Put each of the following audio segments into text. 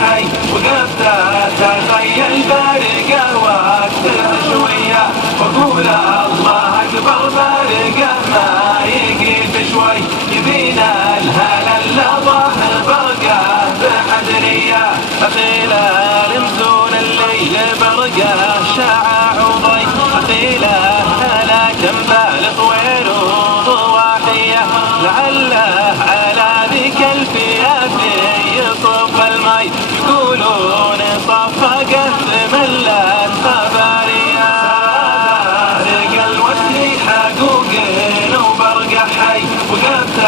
حي وقفت اتخيل بارقه وقت شويه واقول الله اكبر بارقه ما يقيف شوي يبينا الهلا اللظى برقه بحدريه اخيله رمزون الليل برقه شعاع وضي اخيله هلا كم بالغ ويروض واحيه لعله على ذيك الفئات يصف المي يقولون صفقه ملت خباريه رق الوسل حقوق وبرقه حي وقفت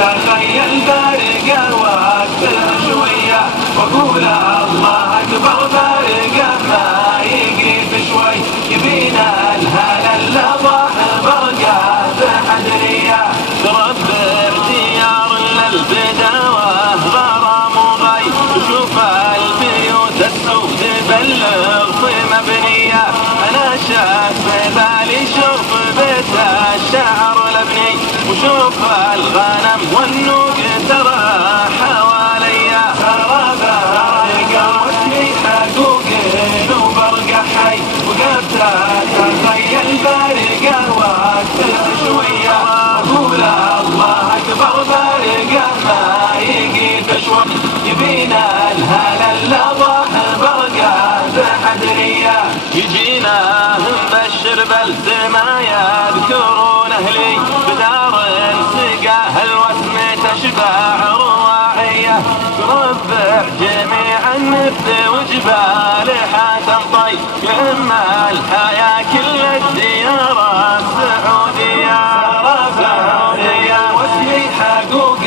اتخيل بارقه وقت شويه واقول الله اكبر بارقه ما يقيف شوي يبينا الهلا اللظى برقه بحدريه تربع ديار للبداوه غرام وغي وشوف البيوت السود بلغ مبنيه انا شاف بالي شوف بيت الشعر لبني وشوف الغنم والنوق ترى حواليا ترى بارقه واسمي حقوق وبرقه حي وقفت اتخيل بارقه وقت شويه واقول الله اكبر بارقه ما يقيف شوي يبينا الهلا اللظى برقه بحدريه يجينا مبشر ما يذكرون اهلي بدار سقاه الوسم تشبع رواعيه تربع جميعا مثل وجبال حاتم طي يهمها الحياه كل الديار السعوديه سعوديه واسمي حقوق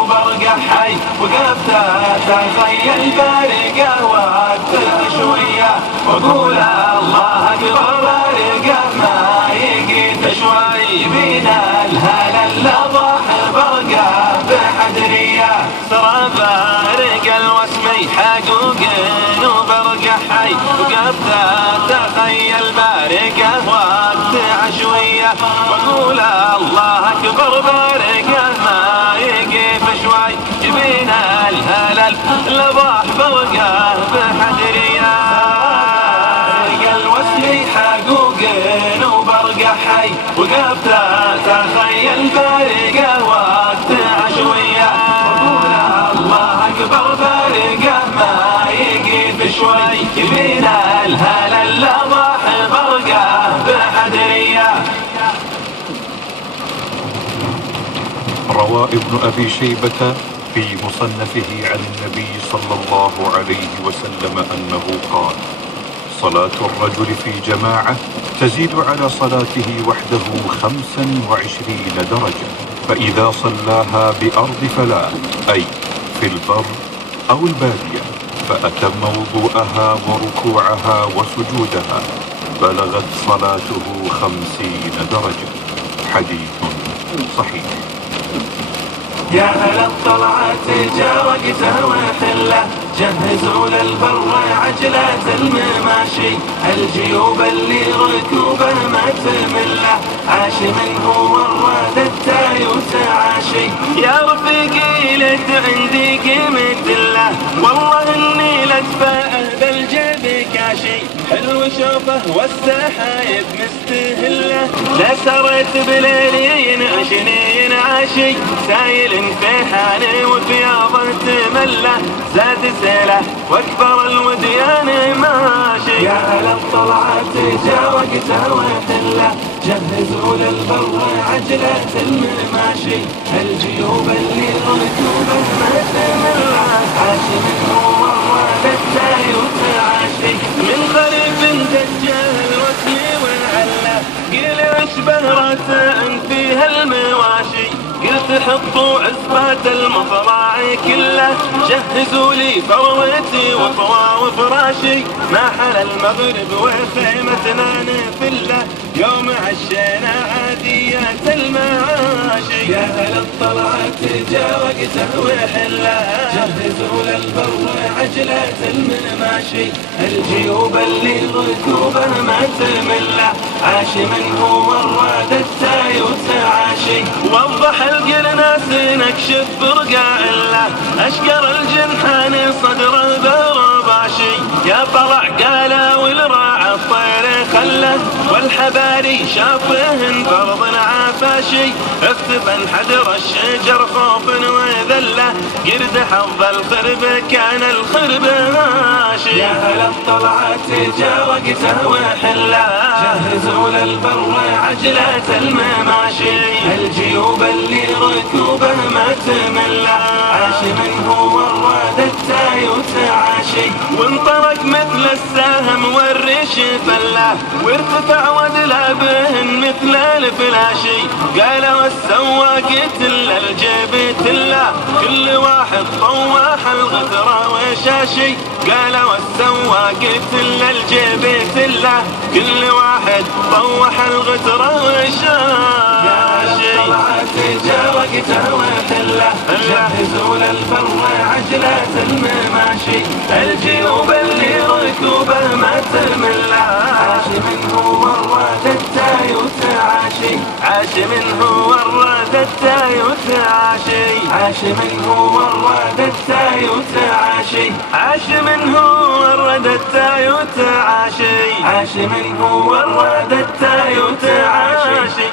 وبرقه حي وقفت اتخيل بارقه وقت شويه واقول الله اكبر بارقه ما يقيف شوي بينا الهلا اللظى برقه بحدريه ترى بارق الوسمي حقوق وبرقه حي وقفت اتخيل بارقه وقت عشويه واقول الله اكبر بارقه ما يقيف شوي يبينا الهلا اللظى برقه بحدريه الوسمي حقوق وبرقه حي وقفت اتخيل بارقه وقت عشويه واقول الله اكبر بارقه ما يقيف شوي يبينا الهلا اللظى برقه بحدريه. روى ابن أبي شيبة في مصنفه عن النبي صلى الله عليه وسلم أنه قال: صلاة الرجل في جماعة تزيد على صلاته وحده 25 درجة، فإذا صلاها بأرض فلاة أي في البر أو البادية فأتم وضوءها وركوعها وسجودها بلغت صلاته 50 درجة. حديث صحيح. يا هلا الطلعات جا وقته وحله جهزوا للبر عجلات المماشي الجيوب اللي ركوبه ما تمله عاش منه وراد التاي وتعاشي يا رفيقي لت عندي قيمة الله والله اني لتفائه بالجيب كاشي حلو شوفه والسحايب مستهله لا سريت بليلين عشنين عاشي سايل في حالي وبياضه تمله زاد سيله واكبر الوديان ماشي يا هلا الطلعات جا وقته وحله جهزوا للبر عجلات المماشي الجيوب اللي ركوبه ما تمله عاش منه وراد التاي وتعاشي من خريف دجال واسمي والعله قيل اشبه راسا فيها المواشي قلت حطوا عزبات المطلع كله جهزوا لي فروتي وطوى وفراشي ما حل المغرب وخيمتنا نفله يوم عشينا عاديات المعاشي يا هلا الطلعات جا وقته وحله جهزوا للبر عجلات المماشي الجيوب اللي ركوبه ما تمله عاش منه وراد التاي وتعاشي وضح القلم ناس نكشف برقع له، أشقر الجنحان صدره برباشي، يا طلع قاله والراعى الطير خله، والحباري شافهن فرض عفاشي، اختفن حدر الشجر خوف وذله، قرد حظ الخرب كان الخرب ماشي. يا هل الطلعات جا وقته وحله، جهزوا للبر عجلات المماشي، الجيوب اللي ركوبه ما تمله، عاش منه وراد التاي وتعاشي، وانطلق مثل السهم والريش فله، وارتفع ودلى بهن مثل الفلاشي، قال والسواق تلا الجيب تلا، كل واحد طواح الغثرة وشاشي، قال والسواق تلا الجيب تلا، كل واحد طوح الغثرة وشاشي. يا الطلعات جا وقته وحله، جهزوا للبر عجلات المماشي، الجيوب اللي ركوبه ما تمله، عاش منه وراد التاي وتعاشي، عاش منه وراد التاي وتعاشي، عاش منه وراد التاي وتعاشي، عاش منه وراد التاي وتعاشي، عاش منه وراد التاي وتعاشي.